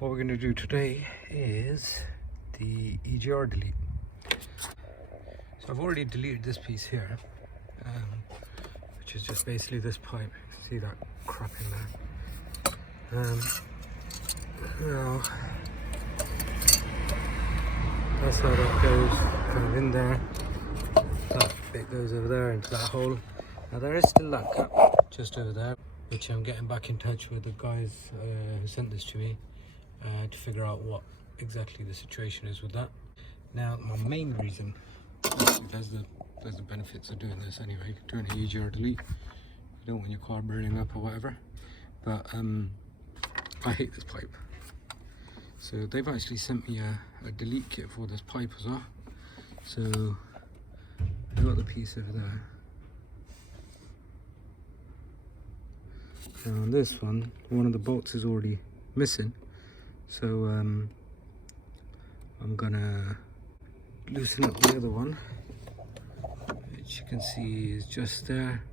What we're going to do today is the EGR delete. So I've already deleted this piece here, which is just basically this pipe. See that crap in there? Now that's how that goes, kind of in there. That bit goes over there into that hole. Now there is still that gap just over there, which I'm getting back in touch with the guys who sent this to me to figure out what exactly the situation is with that. Now my main reason, there's the benefits of doing this anyway, doing an EGR delete. You don't want your car burning up or whatever, but I hate this pipe. So they've actually sent me a delete kit for this pipe as well. So I got the piece over there. Now on this one of the bolts is already missing, so I'm gonna loosen up the other one, which you can see is just there.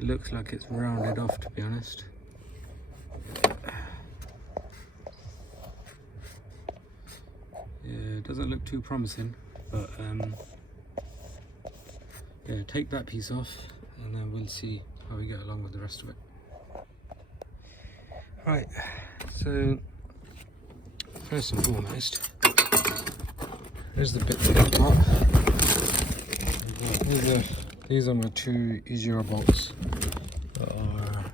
It looks like it's rounded off, to be honest. Yeah, it doesn't look too promising, but yeah, take that piece off and then we'll see how we get along with the rest of it. Right, so first and foremost, here's the bit that I've got. These are my two EGR bolts that are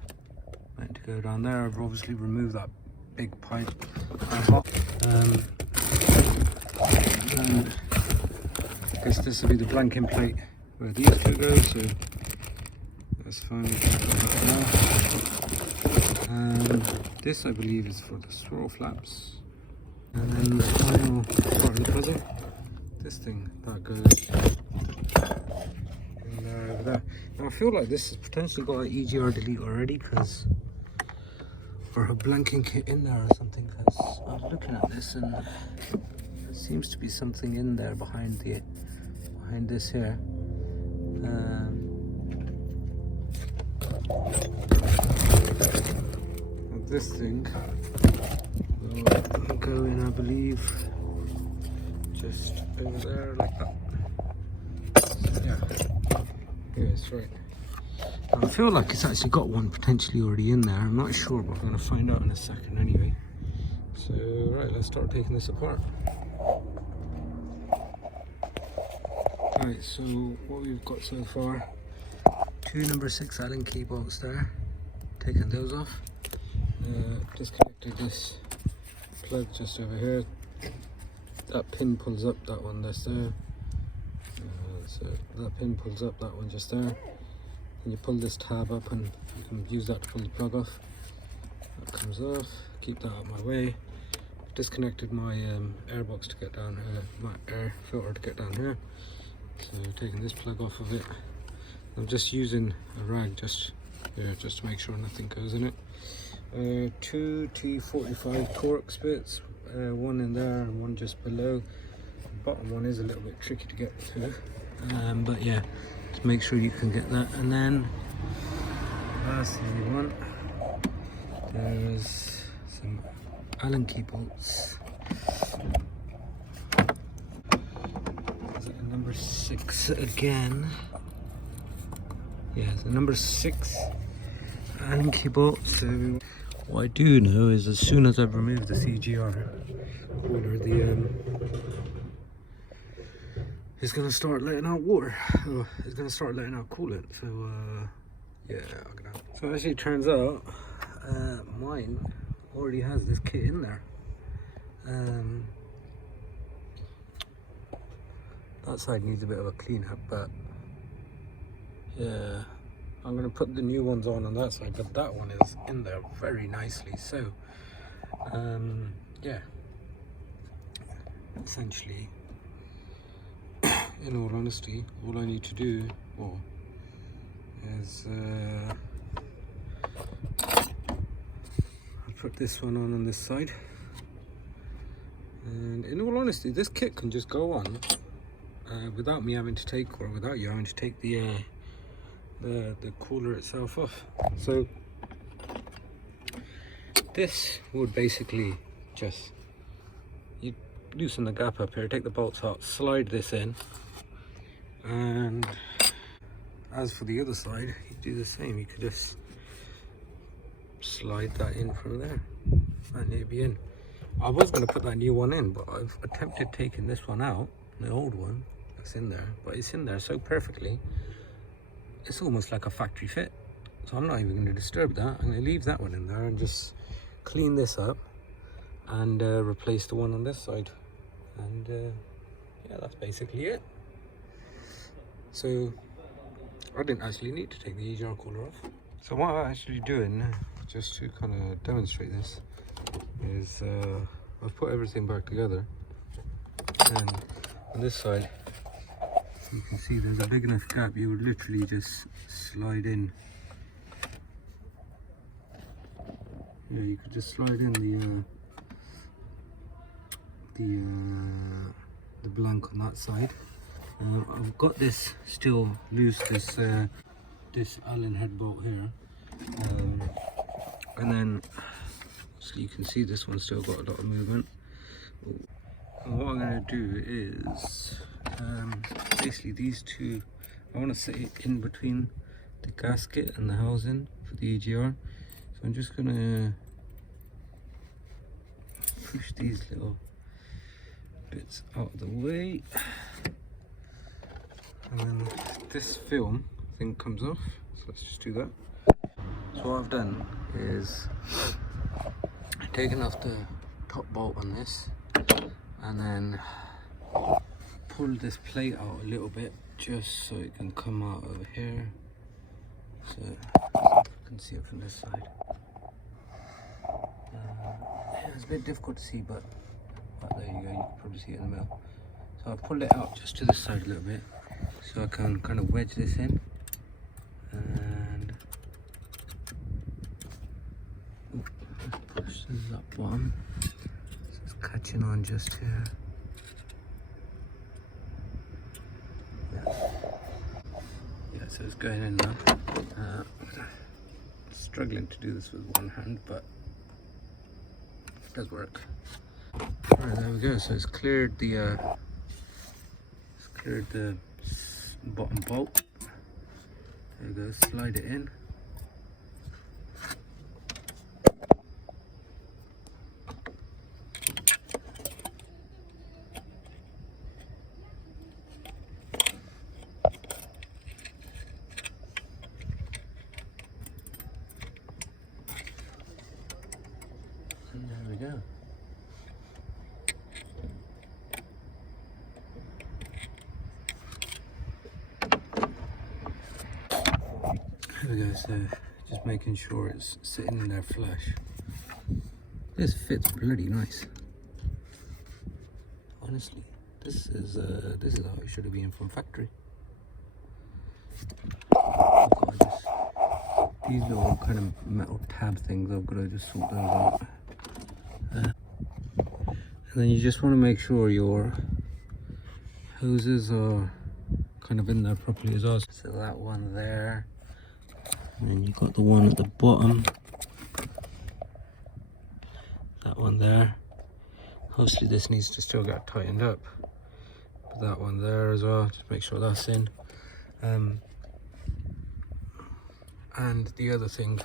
meant to go down there. I've obviously removed that big pipe. And I guess this will be the blanking plate where these two go, so that's fine. This I believe is for the swirl flaps. And then the final part of the puzzle, this thing that goes in there, over there. Now I feel like this has potentially got an EGR delete already, because, or a blanking kit in there or something, because I was looking at this and there seems to be something in there behind this here. This thing will go in, I believe, just over there like that. Yeah, it's right. I feel like it's actually got one potentially already in there. I'm not sure, but we're going to find out in a second anyway. So, right, let's start taking this apart. Right, so what we've got so far, two number 6 Allen key bolts there. Taking those off. Disconnected this plug just over here. That pin pulls up that one that's there. So that pin pulls up that one just there. And you pull this tab up and you can use that to pull the plug off. That comes off. Keep that out of my way. I've disconnected my air box to get down here, my air filter to get down here. So taking this plug off of it. I'm just using a rag just here just to make sure nothing goes in it. Two T45 Torx bits, one in there and one just below. The bottom one is a little bit tricky to get to, but yeah, just make sure you can get that. And then lastly, there's some Allen key bolts. Is it a number 6 again? Yeah, it's a number 6 Allen key bolt. So what I do know is, as soon as I've removed the EGR cooler, it's going to start letting out water. Oh, it's going to start letting out coolant. So yeah, so actually it turns out mine already has this kit in there. That side needs a bit of a clean up, but yeah, I'm going to put the new ones on that side, but that one is in there very nicely. So yeah, essentially, in all honesty, all I need to do is I'll put this one on this side, and in all honesty, this kit can just go on without me having to take, or without you having to take the cooler itself off. So this would basically just you loosen the gap up here, take the bolts out, slide this in, and as for the other side, you do the same. You could just slide that in from there and it'd be in. I was going to put that new one in, but I've attempted taking this one out, the old one that's in there, but it's in there so perfectly, it's almost like a factory fit. So I'm not even going to disturb that. I'm going to leave that one in there and just clean this up and replace the one on this side. And yeah, that's basically it. So I didn't actually need to take the EGR cooler off. So what I'm actually doing, just to kind of demonstrate this, is I've put everything back together, and on this side you can see there's a big enough gap you would literally just slide in. Yeah, you could just slide in the blank on that side. I've got this still loose, this Allen head bolt here, and then so you can see this one's still got a lot of movement. And what I'm going to do is basically these two, I want to set it in between the gasket and the housing for the EGR. So I'm just going to push these little bits out of the way, and then this film thing comes off. So let's just do that. So what I've done is taken off the top bolt on this, and then pulled this plate out a little bit just so it can come out over here, so you can see it from this side. Yeah, it's a bit difficult to see, but there you go, you can probably see it in the middle. So I pulled it out just to this side a little bit so I can kind of wedge this in, and push this up one. So it's catching on just here. Yeah, so it's going in now. Struggling to do this with one hand, but it does work. Alright, there we go. So it's cleared the bottom bolt. There we go. Slide it in. And there we go. There we go, so just making sure it's sitting in there flush. This fits bloody nice. Honestly, this is how it should have been from factory. These little kind of metal tab things, I've got to just sort those out. And then you just want to make sure your hoses are kind of in there properly as well. So that one there. And then you've got the one at the bottom, that one there. Obviously this needs to still get tightened up, but that one there as well, just make sure that's in. And the other thing,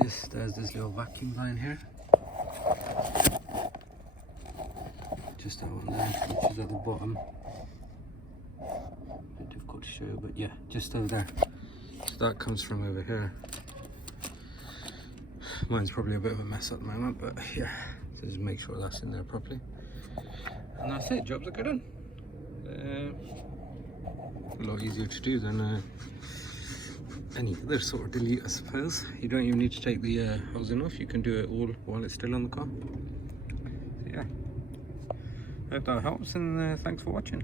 there's this little vacuum line here, just that one there, which is at the bottom. A bit difficult to show, but yeah, just over there. So that comes from over here. Mine's probably a bit of a mess at the moment, but yeah, so just make sure that's in there properly. And that's it, jobs are good done. A lot easier to do than any other sort of delete, I suppose. You don't even need to take the housing off, you can do it all while it's still on the car. So yeah, hope that helps, and thanks for watching.